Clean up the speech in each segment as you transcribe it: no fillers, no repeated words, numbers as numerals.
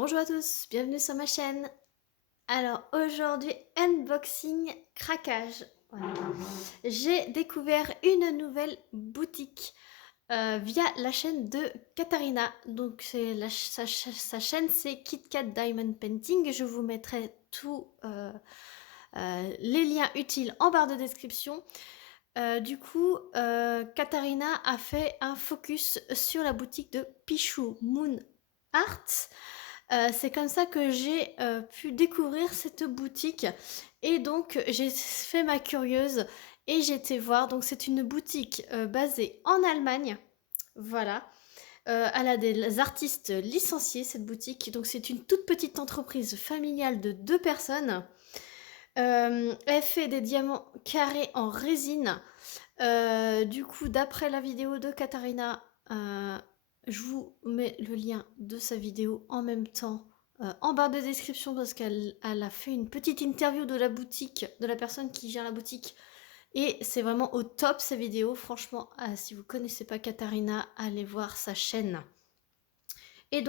Bonjour à tous, bienvenue sur ma chaîne. Alors aujourd'hui, unboxing, craquage. Voilà. J'ai découvert une nouvelle boutique via la chaîne de Katharina. Donc c'est sa chaîne, c'est KitKat Diamond Painting. Je vous mettrai tous les liens utiles en barre de description. Katharina a fait un focus sur la boutique de Pichou Moon Art. C'est comme ça que j'ai pu découvrir cette boutique et donc j'ai fait ma curieuse et j'ai été voir. Donc c'est une boutique basée en Allemagne, voilà. Elle a des artistes licenciés, cette boutique. Donc c'est une toute petite entreprise familiale de 2 personnes. Elle fait des diamants carrés en résine. D'après la vidéo de Katharina, je vous mets le lien de sa vidéo en même temps en barre de description parce qu'elle a fait une petite interview de la boutique, de la personne qui gère la boutique. Et c'est vraiment au top sa vidéo. Franchement, si vous connaissez pas Katharina, allez voir sa chaîne. Et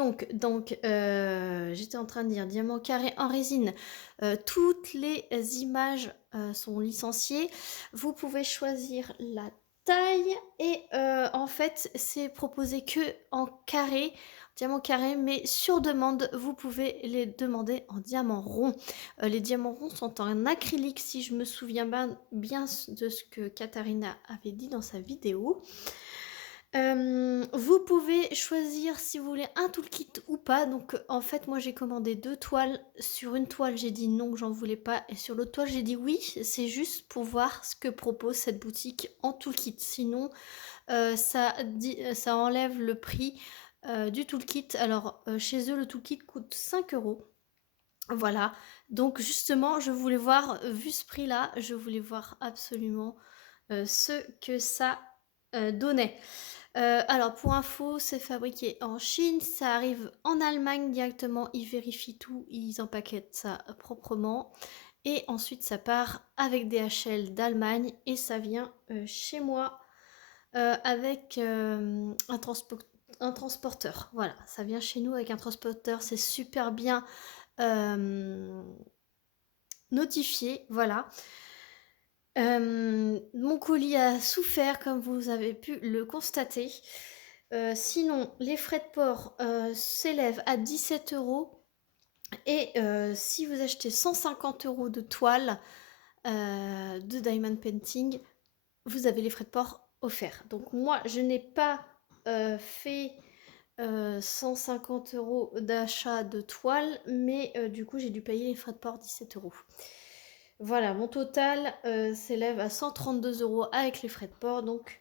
j'étais en train de dire diamant carré en résine. Toutes les images sont licenciées. Vous pouvez choisir la taille et en fait, c'est proposé que en carré, diamant carré, mais sur demande, vous pouvez les demander en diamant rond. Les diamants ronds sont en acrylique, si je me souviens bien de ce que Katharina avait dit dans sa vidéo. Vous pouvez choisir si vous voulez un toolkit ou pas. Donc en fait moi j'ai commandé 2 toiles. Sur une toile j'ai dit non, que j'en voulais pas, et sur l'autre toile j'ai dit oui. C'est juste pour voir ce que propose cette boutique en toolkit. Sinon ça enlève le prix du toolkit. Alors chez eux le toolkit coûte 5 €. Voilà, donc justement je voulais voir, vu ce prix là, je voulais voir absolument ce que ça donnait. Alors pour info, c'est fabriqué en Chine, ça arrive en Allemagne directement, ils vérifient tout, ils empaquettent ça proprement et ensuite ça part avec DHL d'Allemagne et ça vient chez moi avec un transporteur. Voilà, ça vient chez nous avec un transporteur, c'est super bien notifié, voilà. Mon colis a souffert comme vous avez pu le constater. Sinon, les frais de port s'élèvent à 17 € et si vous achetez 150 € de toile de Diamond Painting, vous avez les frais de port offerts. Donc moi, je n'ai pas fait 150 € d'achat de toile, mais du coup, j'ai dû payer les frais de port 17 €. Voilà, mon total s'élève à 132 € avec les frais de port. Donc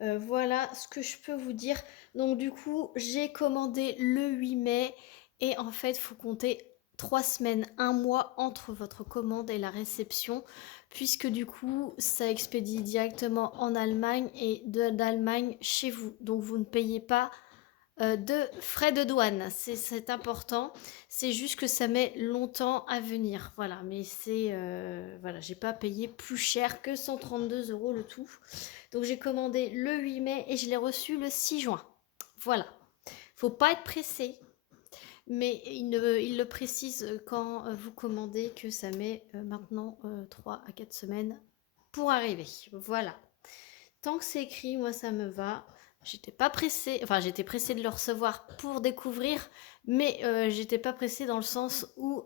voilà ce que je peux vous dire. Donc du coup, j'ai commandé le 8 mai et en fait, il faut compter 3 semaines, 1 mois entre votre commande et la réception, puisque du coup, ça expédie directement en Allemagne et d'Allemagne chez vous. Donc vous ne payez pas de frais de douane, c'est important. C'est juste que ça met longtemps à venir, voilà. Mais c'est voilà, j'ai pas payé plus cher que 132 € le tout. Donc j'ai commandé le 8 mai et je l'ai reçu le 6 juin. Voilà. Faut pas être pressé, mais il le précise quand vous commandez que ça met maintenant 3 à 4 semaines pour arriver. Voilà. Tant que c'est écrit, moi ça me va. J'étais pas pressée, enfin j'étais pressée de le recevoir pour découvrir, mais j'étais pas pressée dans le sens où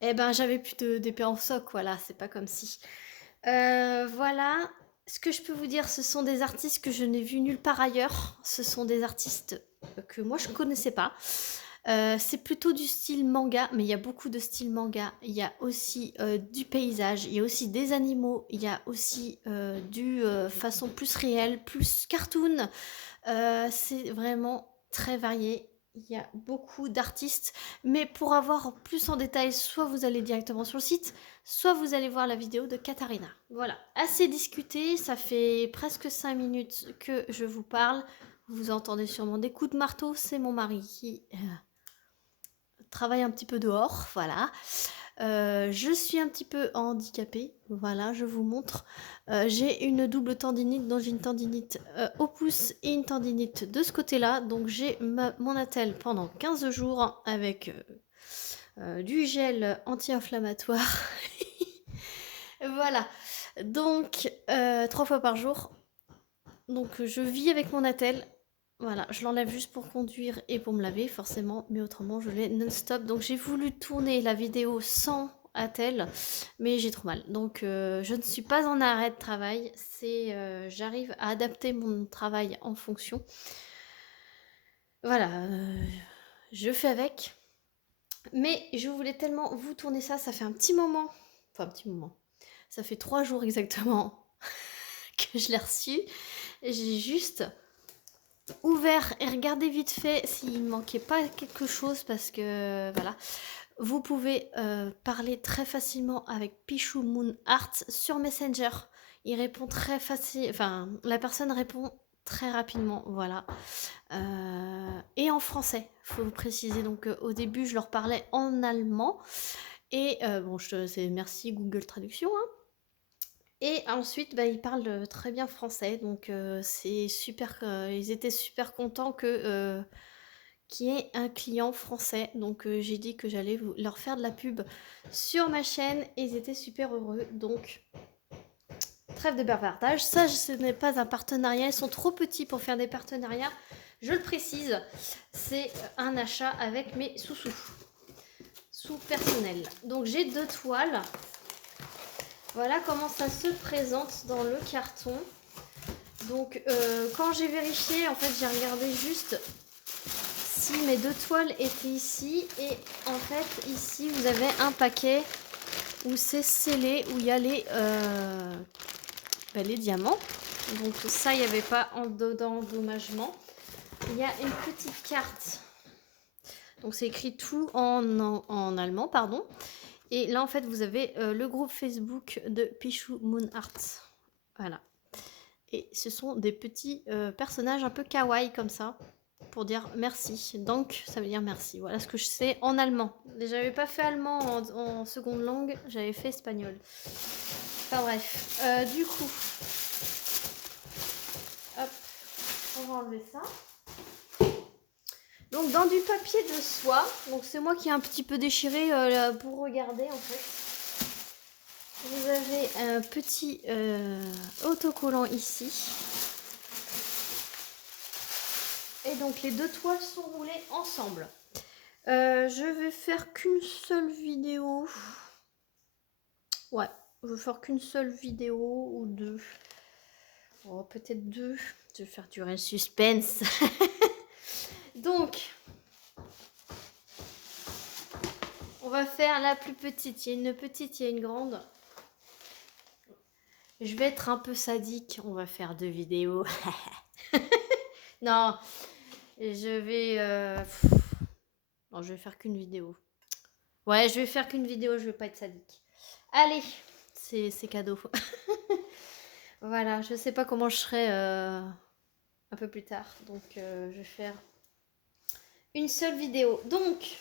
eh ben j'avais plus d'épée en soc, voilà, c'est pas comme si. Voilà, ce que je peux vous dire, ce sont des artistes que je n'ai vus nulle part ailleurs. Ce sont des artistes que moi je connaissais pas. C'est plutôt du style manga, mais il y a beaucoup de style manga. Il y a aussi du paysage, il y a aussi des animaux, il y a aussi du façon plus réelle, plus cartoon. C'est vraiment très varié. Il y a beaucoup d'artistes, mais pour avoir plus en détail, soit vous allez directement sur le site, soit vous allez voir la vidéo de Katharina. Voilà, assez discuté, ça fait presque 5 minutes que je vous parle. Vous entendez sûrement des coups de marteau, c'est mon mari qui travaille un petit peu dehors, voilà. Je suis un petit peu handicapée, voilà, je vous montre. J'ai une double tendinite, donc j'ai une tendinite au pouce et une tendinite de ce côté-là. Donc j'ai mon attelle pendant 15 jours avec du gel anti-inflammatoire. Voilà, donc 3 fois par jour. Donc je vis avec mon attelle. Voilà, je l'enlève juste pour conduire et pour me laver, forcément, mais autrement, je l'ai non-stop. Donc, j'ai voulu tourner la vidéo sans attelle, mais j'ai trop mal. Donc, je ne suis pas en arrêt de travail. J'arrive à adapter mon travail en fonction. Voilà, je fais avec. Mais je voulais tellement vous tourner ça. Ça fait un petit moment. Enfin, un petit moment. Ça fait 3 jours exactement que je l'ai reçu. J'ai juste ouvert et regardez vite fait s'il manquait pas quelque chose parce que voilà. Vous pouvez parler très facilement avec Pichou Moon Art sur Messenger. Il répond très facile, enfin la personne répond très rapidement, voilà. Et en français, faut vous préciser. Donc au début je leur parlais en allemand et bon c'est merci Google Traduction. Hein. Et ensuite, bah, ils parlent très bien français, donc c'est super. Ils étaient super contents qu'il y ait un client français. Donc j'ai dit que j'allais leur faire de la pub sur ma chaîne et ils étaient super heureux. Donc trêve de bavardage. Ça, ce n'est pas un partenariat. Ils sont trop petits pour faire des partenariats. Je le précise, c'est un achat avec mes sous personnels. Donc j'ai 2 toiles. Voilà comment ça se présente dans le carton. Donc quand j'ai vérifié, en fait j'ai regardé juste si mes 2 toiles étaient ici. Et en fait ici vous avez un paquet où c'est scellé, où il y a les diamants. Donc ça il n'y avait pas d'endommagement. Il y a une petite carte. Donc c'est écrit tout en allemand, pardon. Et là en fait vous avez le groupe Facebook de Pichou Moon Art. Voilà. Et ce sont des petits personnages un peu kawaii comme ça, pour dire merci. Donc, ça veut dire merci. Voilà ce que je sais en allemand. J'avais pas fait allemand en seconde langue, j'avais fait espagnol. Enfin bref. Du coup, hop, on va enlever ça. Donc, dans du papier de soie. Donc, c'est moi qui ai un petit peu déchiré pour regarder en fait. Vous avez un petit autocollant ici. Et donc les 2 toiles sont roulées ensemble. Je vais faire qu'une seule vidéo. Ouais, je vais faire qu'une seule vidéo ou 2. Oh, peut-être 2. Je vais faire durer le suspense. Donc, on va faire la plus petite. Il y a une petite, il y a une grande. Je vais être un peu sadique. On va faire 2 vidéos. Non, je vais... Non, je vais faire qu'une vidéo. Ouais, je vais faire qu'une vidéo, je vais pas être sadique. Allez, c'est cadeau. Voilà, je sais pas comment je serai un peu plus tard. Donc, je vais faire une seule vidéo. Donc,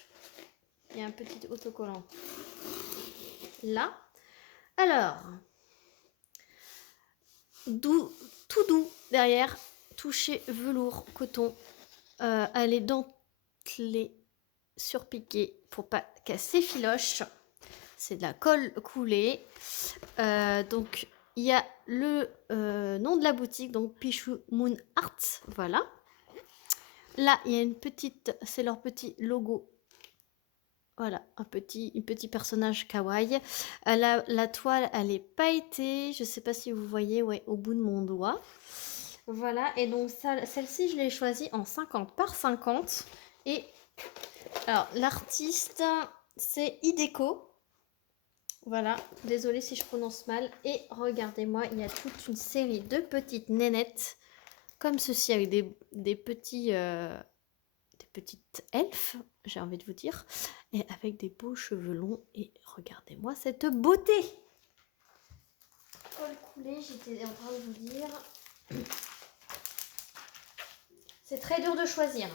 il y a un petit autocollant là. Alors, tout doux derrière, touché velours, coton. Elle est dentelée, surpiquée pour pas casser filoche. C'est de la colle coulée. Donc, il y a le nom de la boutique, donc Pichou Moon Art. Voilà. Là, il y a une petite, c'est leur petit logo. Voilà, un petit personnage kawaii. La toile, elle est pailletée. Je sais pas si vous voyez, ouais, au bout de mon doigt. Voilà, et donc celle-ci, je l'ai choisie en 50 par 50. Et alors, l'artiste, c'est Hideko. Voilà, désolée si je prononce mal. Et regardez-moi, il y a toute une série de petites nénettes comme ceci avec des petites elfes, j'ai envie de vous dire, et avec des beaux cheveux longs. Et regardez-moi cette beauté. Col coulé, j'étais en train de vous dire. C'est très dur de choisir.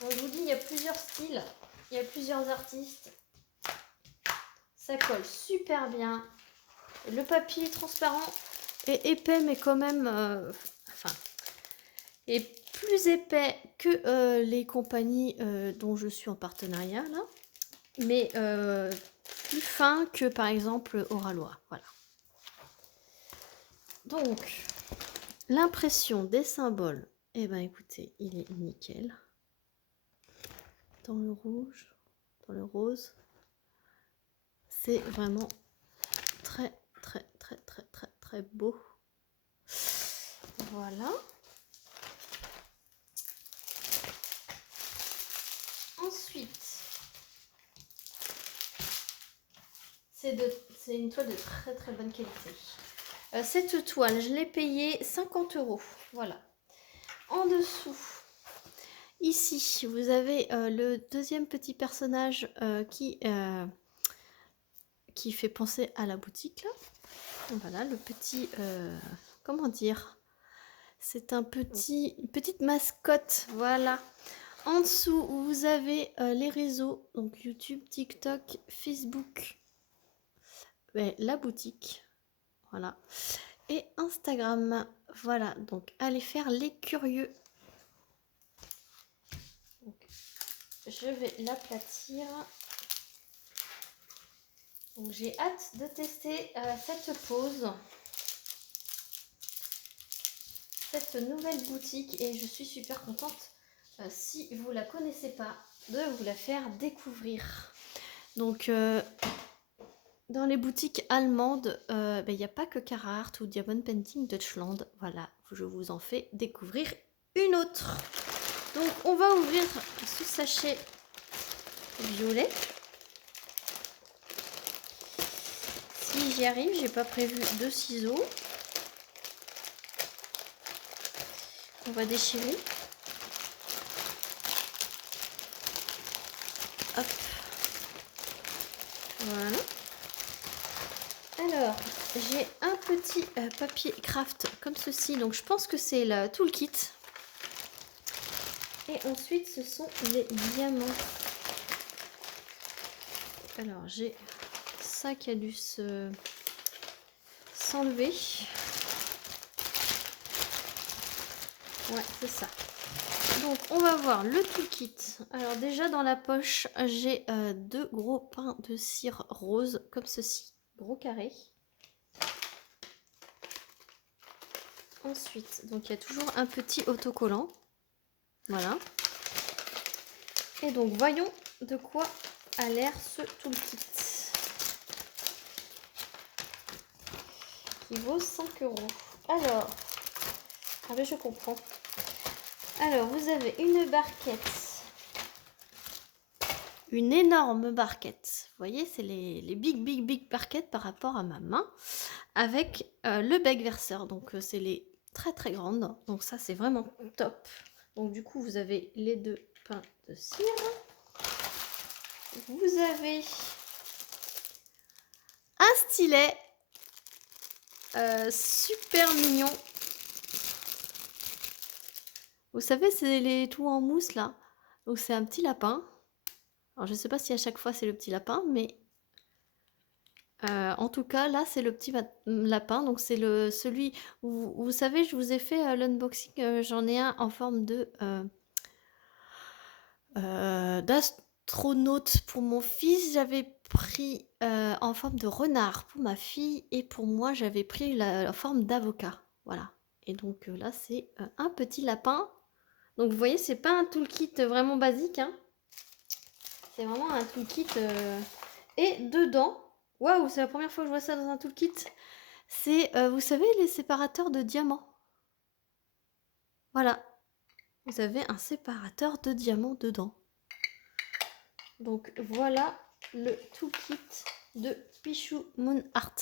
Donc, je vous dis, il y a plusieurs styles. Il y a plusieurs artistes. Ça colle super bien. Le papier est transparent et épais, mais quand même... enfin, est plus épais que les compagnies dont je suis en partenariat, là. Mais plus fin que, par exemple, Oralois. Voilà. Donc, l'impression des symboles, eh ben écoutez, il est nickel. Dans le rouge, dans le rose. C'est vraiment très, très, très, très, très, très beau. Voilà. Ensuite, c'est une toile de très, très bonne qualité. Cette toile, je l'ai payée 50 €. Voilà. En dessous, ici, vous avez le deuxième petit personnage qui fait penser à la boutique, là. Voilà, le petit... comment dire? C'est une petite mascotte, voilà. En dessous, vous avez les réseaux, donc YouTube, TikTok, Facebook, la boutique, voilà. Et Instagram, voilà. Donc, allez faire les curieux. Donc, je vais l'aplatir. Donc, j'ai hâte de tester cette pose. Cette nouvelle boutique et je suis super contente si vous la connaissez pas de vous la faire découvrir. Donc dans les boutiques allemandes, il n'y a pas que Carhartt ou Diamond Painting Deutschland. Voilà, je vous en fais découvrir une autre. Donc on va ouvrir ce sachet violet. Si j'y arrive, j'ai pas prévu de ciseaux. On va déchirer. Hop. Voilà. Alors, j'ai un petit papier craft comme ceci. Donc, je pense que c'est le toolkit. Et ensuite, ce sont les diamants. Alors, j'ai ça qui a dû s'enlever. Ouais, c'est ça. Donc, on va voir le toolkit. Alors, déjà, dans la poche, j'ai deux gros pains de cire rose, comme ceci. Gros carré. Ensuite, donc, il y a toujours un petit autocollant. Voilà. Et donc, voyons de quoi a l'air ce toolkit. Qui vaut 5 €. Alors, ah ben je comprends. Alors, vous avez une barquette. Une énorme barquette. Vous voyez, c'est les big barquettes par rapport à ma main. Avec le bec verseur. Donc, c'est les très très grandes. Donc, ça, c'est vraiment top. Donc, du coup, vous avez les deux pains de cire. Vous avez un stylet. Super mignon. Vous savez, c'est les tout en mousse là. Donc c'est un petit lapin. Alors je sais pas si à chaque fois c'est le petit lapin, mais en tout cas là c'est le petit lapin. Donc c'est celui où vous savez, je vous ai fait l'unboxing. J'en ai un en forme de d'astronaute pour mon fils. J'avais pris en forme de renard pour ma fille et pour moi j'avais pris la forme d'avocat. Voilà. Et donc là c'est un petit lapin. Donc vous voyez, c'est pas un toolkit vraiment basique, hein. C'est vraiment un toolkit. Et dedans, waouh, c'est la première fois que je vois ça dans un toolkit. C'est, vous savez, les séparateurs de diamants. Voilà. Vous avez un séparateur de diamants dedans. Donc voilà le toolkit de Pichou Moon Art.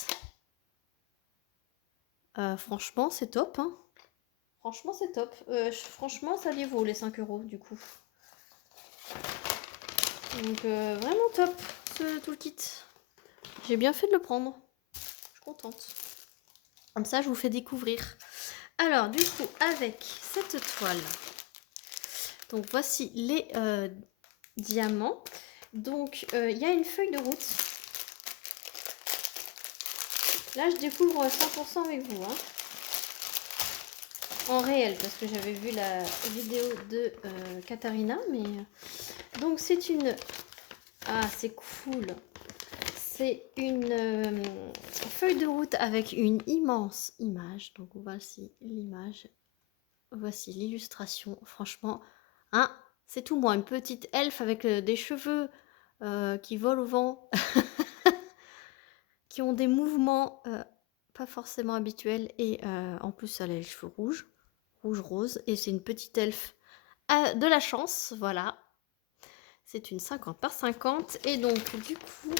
Franchement, c'est top, hein. Franchement, c'est top. Franchement, ça les vaut les 5 € du coup. Donc vraiment top ce toolkit. J'ai bien fait de le prendre. Je suis contente. Comme ça, je vous fais découvrir. Alors, du coup, avec cette toile, donc voici les diamants. Donc, il y a une feuille de route. Là, je découvre 100% avec vous, hein. En réel, parce que j'avais vu la vidéo de Katharina, mais... Donc, c'est une... Ah, c'est cool. C'est une feuille de route avec une immense image. Donc, voici l'image. Voici l'illustration. Franchement, hein, c'est tout moi. Une petite elfe avec des cheveux qui volent au vent. Qui ont des mouvements pas forcément habituels. Et en plus, elle a les cheveux rouges. Rouge-rose. Et c'est une petite elfe de la chance. Voilà. C'est une 50 par 50. Et donc, du coup...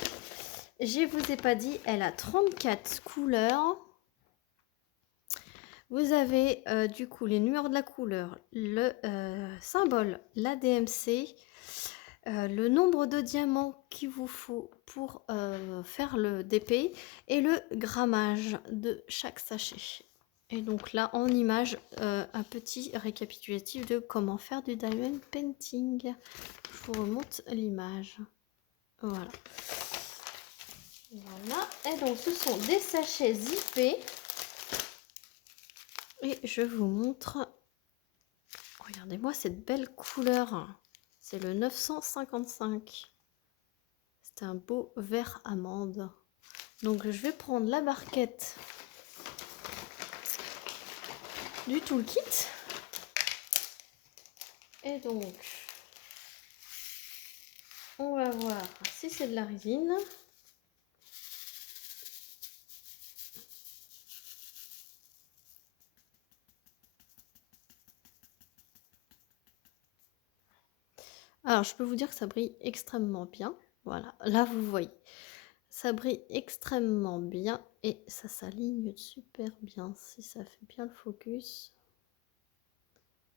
Je vous ai pas dit, elle a 34 couleurs. Vous avez du coup les numéros de la couleur, le symbole, la DMC, le nombre de diamants qu'il vous faut pour faire le DP et le grammage de chaque sachet. Et donc là, en image, un petit récapitulatif de comment faire du diamond painting. Je vous remonte l'image. Voilà. Voilà, et donc ce sont des sachets zippés. Et je vous montre, regardez-moi cette belle couleur. C'est le 955. C'est un beau vert amande. Donc je vais prendre la barquette du toolkit. Et donc, on va voir si c'est de la résine. Alors, je peux vous dire que ça brille extrêmement bien. Voilà, là, vous voyez. Ça brille extrêmement bien et ça s'aligne super bien. Si ça fait bien le focus.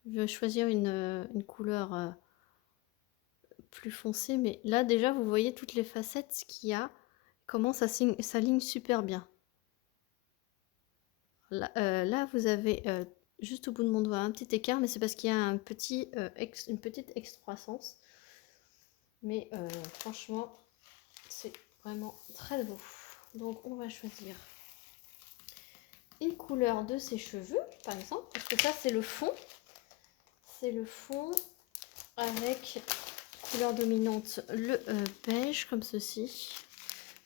Je vais choisir une couleur plus foncée. Mais là, déjà, vous voyez toutes les facettes qu'il y a. Comment ça s'aligne super bien. Là, vous avez... juste au bout de mon doigt un petit écart, mais c'est parce qu'il y a une petite excroissance. Mais franchement, c'est vraiment très beau. Donc on va choisir une couleur de ses cheveux, par exemple, parce que ça c'est le fond. C'est le fond avec couleur dominante le beige, comme ceci.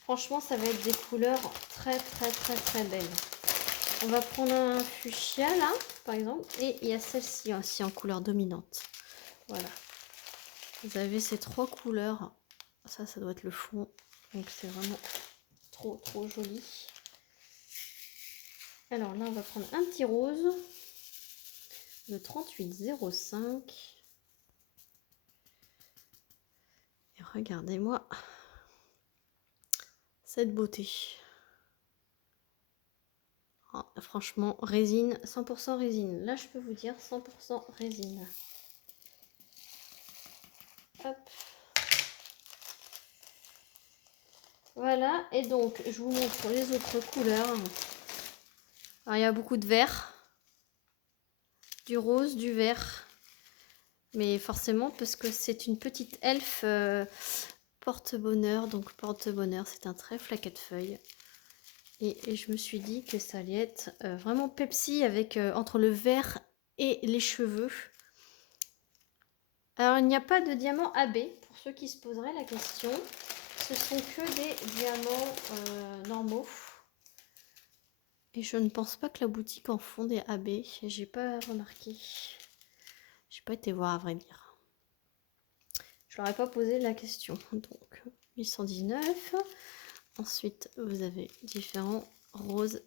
Franchement, ça va être des couleurs très belles. On va prendre un fuchsia là, par exemple, et il y a celle-ci aussi en couleur dominante. Voilà. Vous avez ces trois couleurs. Ça doit être le fond. Donc c'est vraiment trop joli. Alors là, on va prendre un petit rose. Le 3805. Et regardez-moi cette beauté. Oh, franchement, résine, 100% résine. Là, je peux vous dire 100% résine. Hop. Voilà, et donc, je vous montre les autres couleurs. Alors, il y a beaucoup de vert, du rose, du vert. Mais forcément, parce que c'est une petite elfe porte-bonheur. Donc, porte-bonheur, c'est un trèfle à 4 feuilles. Et je me suis dit que ça allait être vraiment Pepsi avec entre le vert et les cheveux. Alors, il n'y a pas de diamant AB, pour ceux qui se poseraient la question. Ce sont que des diamants normaux. Et je ne pense pas que la boutique en font des AB. J'ai pas remarqué. J'ai pas été voir, à vrai dire. Je leur ai pas posé la question. Donc, 819. Ensuite, vous avez différents roses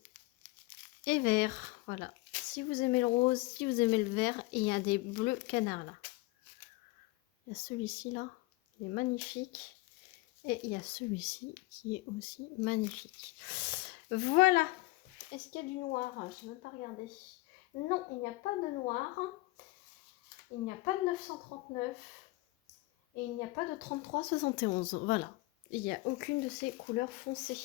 et verts. Voilà. Si vous aimez le rose, si vous aimez le vert, il y a des bleus canards là. Il y a celui-ci là, il est magnifique. Et il y a celui-ci qui est aussi magnifique. Voilà. Est-ce qu'il y a du noir? Je n'ai même pas regardé. Non, il n'y a pas de noir. Il n'y a pas de 939. Et il n'y a pas de 3371. Voilà. Il n'y a aucune de ces couleurs foncées.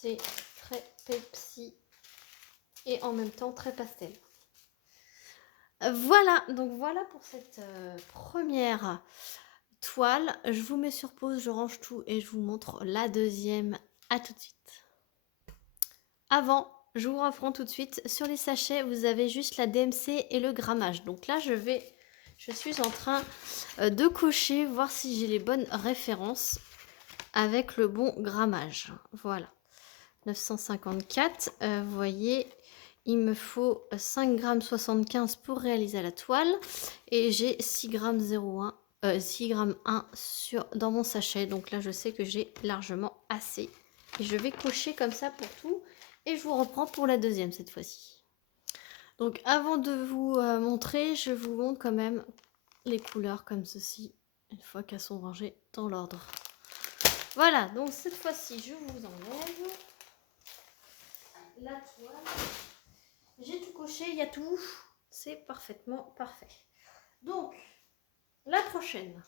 C'est très Pepsi. Et en même temps très pastel. Voilà. Donc voilà pour cette première toile. Je vous mets sur pause, je range tout et je vous montre la deuxième. À tout de suite. Avant, je vous reprends tout de suite. Sur les sachets, vous avez juste la DMC et le grammage. Donc là, je suis en train de cocher, voir si j'ai les bonnes références avec le bon grammage. Voilà. 954, vous voyez, il me faut 5,75 g pour réaliser la toile. Et j'ai 6,01 g, 6,1 g dans mon sachet. Donc là, je sais que j'ai largement assez. Et je vais cocher comme ça pour tout. Et je vous reprends pour la deuxième cette fois-ci. Donc avant de vous montrer, je vous montre quand même les couleurs comme ceci, une fois qu'elles sont rangées dans l'ordre. Voilà, donc cette fois-ci, je vous enlève la toile. J'ai tout coché, il y a tout. C'est parfaitement parfait. Donc, la prochaine.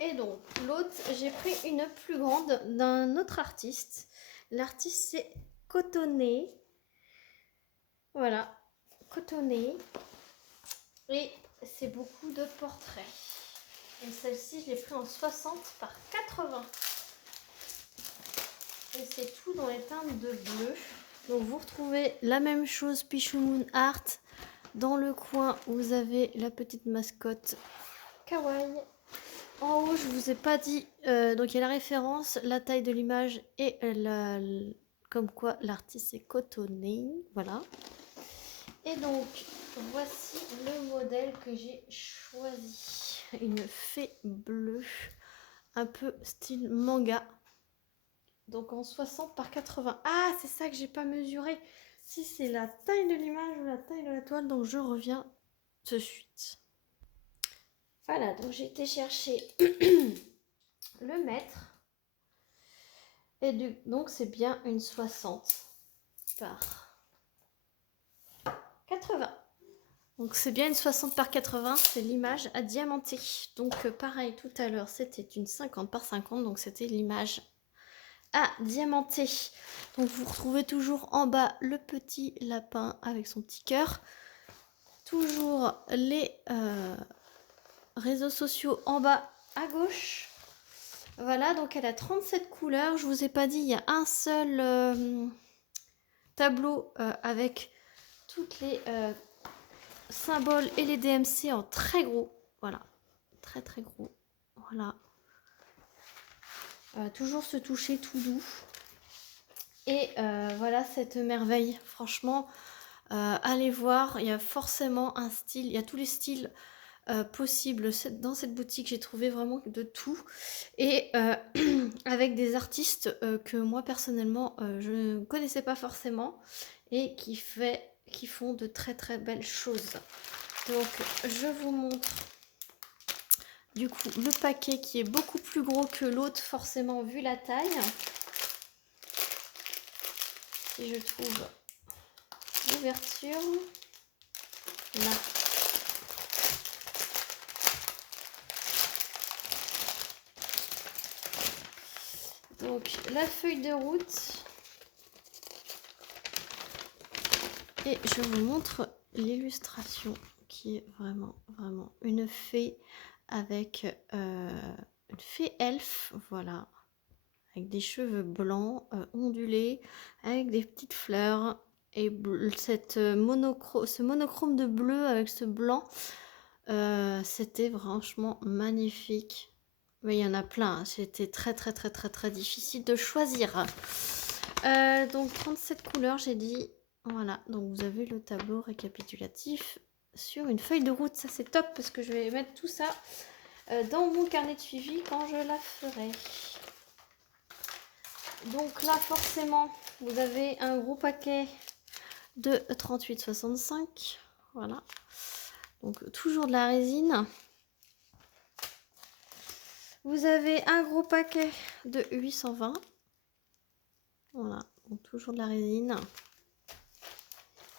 Et donc, l'autre, j'ai pris une plus grande d'un autre artiste. L'artiste, c'est Cotonné. Voilà, Cotonné. Et c'est beaucoup de portraits. Et celle-ci, je l'ai pris en 60 par 80. Et c'est tout dans les teintes de bleu. Donc vous retrouvez la même chose, Pichou Moon Art. Dans le coin, vous avez la petite mascotte Kawaii. En haut, je vous ai pas dit, donc il y a la référence, la taille de l'image et comme quoi l'artiste est Cotonné. Voilà. Et donc, voici le modèle que j'ai choisi. Une fée bleue, un peu style manga. Donc en 60 par 80. Ah, c'est ça que j'ai pas mesuré. Si c'est la taille de l'image ou la taille de la toile, donc je reviens de suite. Voilà, donc j'ai été chercher le mètre. Et donc c'est bien une 60 par 80. Donc c'est bien une 60 par 80, c'est l'image à diamanter. Donc pareil, tout à l'heure, c'était une 50 par 50, donc c'était l'image à diamanter. Donc vous retrouvez toujours en bas le petit lapin avec son petit cœur. Toujours les réseaux sociaux en bas à gauche. Voilà, donc elle a 37 couleurs. Je vous ai pas dit, il y a un seul tableau avec toutes les symboles et les DMC en très gros. Voilà, très très gros. Voilà. Toujours se toucher tout doux. Et voilà cette merveille. Franchement, allez voir, il y a forcément un style, il y a tous les styles possibles dans cette boutique. J'ai trouvé vraiment de tout. Et avec des artistes que moi personnellement je ne connaissais pas forcément et qui font de très très belles choses. Donc je vous montre du coup le paquet qui est beaucoup plus gros que l'autre, forcément vu la taille. Si je trouve l'ouverture là. Donc la feuille de route. Et je vous montre l'illustration qui est vraiment une fée avec une fée elfe, voilà, avec des cheveux blancs ondulés, avec des petites fleurs et ce monochrome de bleu avec ce blanc, c'était franchement magnifique. Mais il y en a plein, hein. C'était très difficile de choisir. Donc 37 couleurs, j'ai dit. Voilà, donc vous avez le tableau récapitulatif sur une feuille de route. Ça c'est top parce que je vais mettre tout ça dans mon carnet de suivi quand je la ferai. Donc là forcément vous avez un gros paquet de 38,65. Voilà, donc toujours de la résine. Vous avez un gros paquet de 820. Voilà, donc toujours de la résine.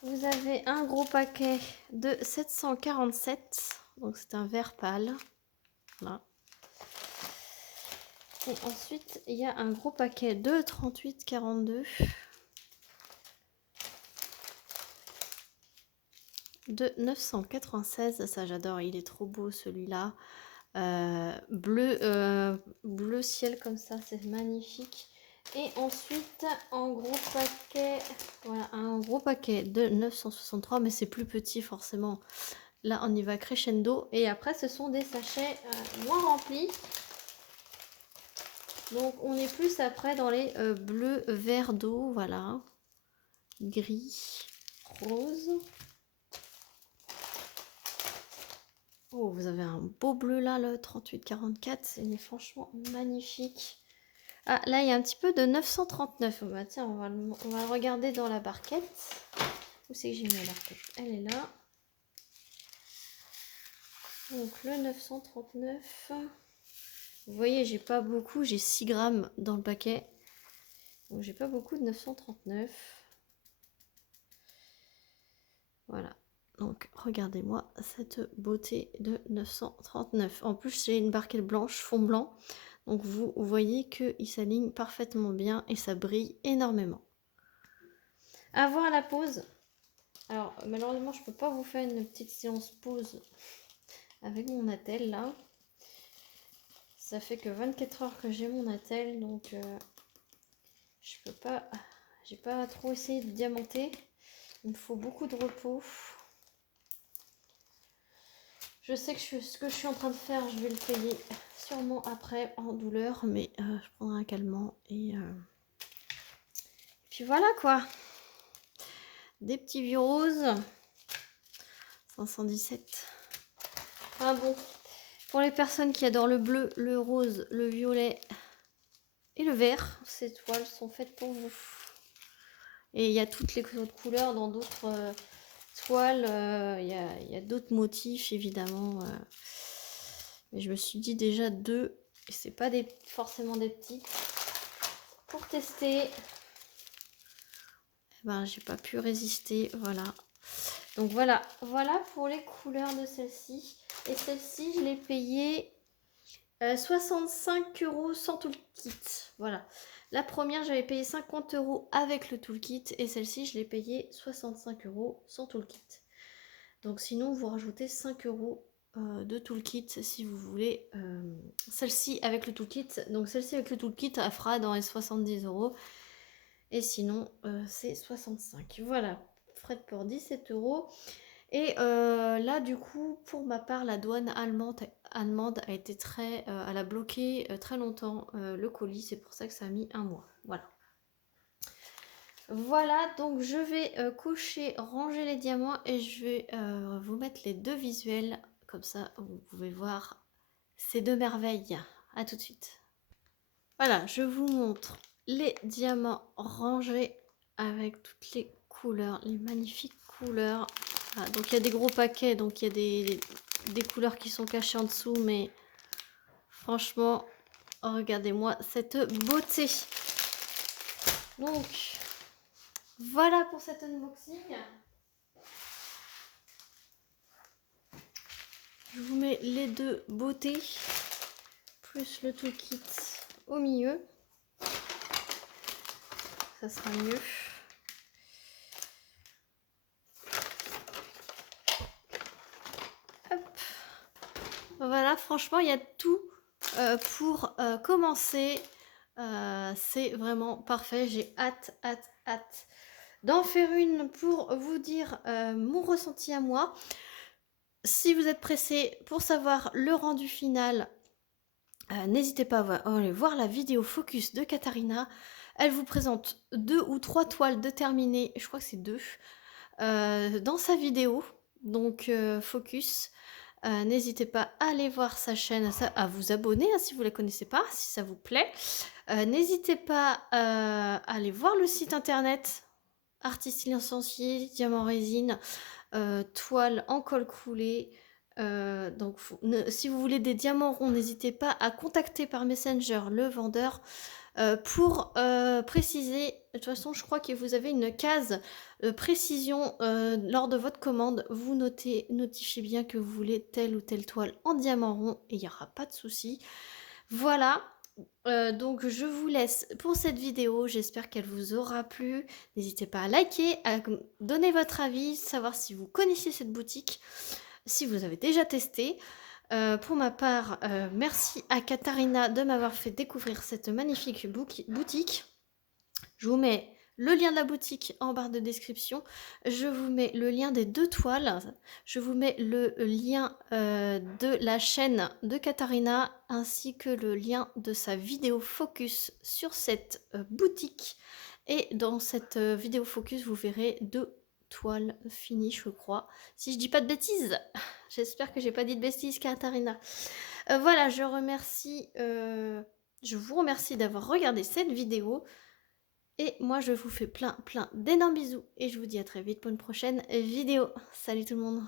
Vous avez un gros paquet de 747, donc c'est un vert pâle. Voilà. Et ensuite, il y a un gros paquet de 38,42. de 996. Ça, j'adore. Il est trop beau, celui-là. Bleu ciel comme ça, c'est magnifique. Et ensuite, en gros paquet, voilà, un gros paquet de 963, mais c'est plus petit forcément. Là, on y va crescendo. Et après, ce sont des sachets moins remplis. Donc, on est plus après dans les bleus, vert d'eau, voilà. Gris, rose. Oh, vous avez un beau bleu là, le 3844. Il est franchement magnifique. Ah, là, il y a un petit peu de 939. Oh, bah, tiens, on va le regarder dans la barquette. Où c'est que j'ai mis la barquette? Elle est là. Donc, le 939. Vous voyez, j'ai pas beaucoup. J'ai 6 grammes dans le paquet. Donc, j'ai pas beaucoup de 939. Voilà. Donc, regardez-moi cette beauté de 939. En plus, j'ai une barquette blanche, fond blanc. Donc, vous voyez qu'il s'aligne parfaitement bien et ça brille énormément. À voir la pause. Alors, malheureusement, je peux pas vous faire une petite séance pause avec mon attel, là. Ça fait que 24 heures que j'ai mon attel, donc je peux pas... J'ai pas trop essayé de diamanter. Il me faut beaucoup de repos. Je sais que ce que je suis en train de faire, je vais le payer sûrement après en douleur, mais je prendrai un calmant et puis voilà quoi. Des petits vieux roses. 517. Ah bon. Pour les personnes qui adorent le bleu, le rose, le violet et le vert, ces toiles sont faites pour vous. Et il y a toutes les autres couleurs dans d'autres toiles. Il y a d'autres motifs évidemment. Mais je me suis dit déjà deux. Et c'est pas forcément des petites. Pour tester. Eh ben, j'ai pas pu résister. Voilà. Donc voilà pour les couleurs de celle-ci. Et celle-ci, je l'ai payée 65 € sans tout le kit. Voilà. La première, j'avais payé 50 € avec le toolkit. Et celle-ci, je l'ai payée 65 € sans tout le kit. Donc sinon, vous rajoutez 5 € de toolkit si vous voulez. Celle-ci avec le toolkit. Donc celle-ci avec le toolkit, elle fera dans les 70 €. Et sinon, c'est 65. Voilà. Frais de port 17 €. Et là, du coup, pour ma part, la douane allemande a été elle a bloqué très longtemps le colis. C'est pour ça que ça a mis un mois. Voilà. Voilà, donc je vais cocher, ranger les diamants et je vais vous mettre les deux visuels. Comme ça, vous pouvez voir ces deux merveilles. À tout de suite. Voilà, je vous montre les diamants rangés avec toutes les couleurs, les magnifiques couleurs. Voilà, donc il y a des gros paquets, donc il y a des couleurs qui sont cachées en dessous, mais franchement, regardez-moi cette beauté. Donc, voilà pour cet unboxing. Je vous mets les deux beautés, plus le toolkit au milieu. Ça sera mieux. Hop. Voilà, franchement, il y a tout pour commencer. C'est vraiment parfait. J'ai hâte d'en faire une pour vous dire mon ressenti à moi. Si vous êtes pressé pour savoir le rendu final, n'hésitez pas à aller voir la vidéo focus de Katharina. Elle vous présente 2 ou 3 toiles de terminées, je crois que c'est 2, dans sa vidéo, donc focus. N'hésitez pas à aller voir sa chaîne, à vous abonner si vous ne la connaissez pas, si ça vous plaît. N'hésitez pas à aller voir le site internet artiste licencié, diamant résine, toile en colle coulée. Donc si vous voulez des diamants ronds, n'hésitez pas à contacter par Messenger le vendeur pour préciser. De toute façon, je crois que vous avez une case précision lors de votre commande. Vous notifiez bien que vous voulez telle ou telle toile en diamant rond et il n'y aura pas de souci. Voilà. Donc je vous laisse pour cette vidéo, j'espère qu'elle vous aura plu. N'hésitez pas à liker, à donner votre avis, savoir si vous connaissiez cette boutique, si vous avez déjà testé. Pour ma part, merci à Katharina de m'avoir fait découvrir cette magnifique boutique. Je vous mets le lien de la boutique en barre de description. Je vous mets le lien des 2 toiles. Je vous mets le lien de la chaîne de Katharina ainsi que le lien de sa vidéo focus sur cette boutique. Et dans cette vidéo focus, vous verrez 2 toiles finies, je crois. Si je dis pas de bêtises, j'espère que j'ai pas dit de bêtises, Katharina. Voilà, je vous remercie d'avoir regardé cette vidéo. Et moi, je vous fais plein d'énormes bisous. Et je vous dis à très vite pour une prochaine vidéo. Salut tout le monde!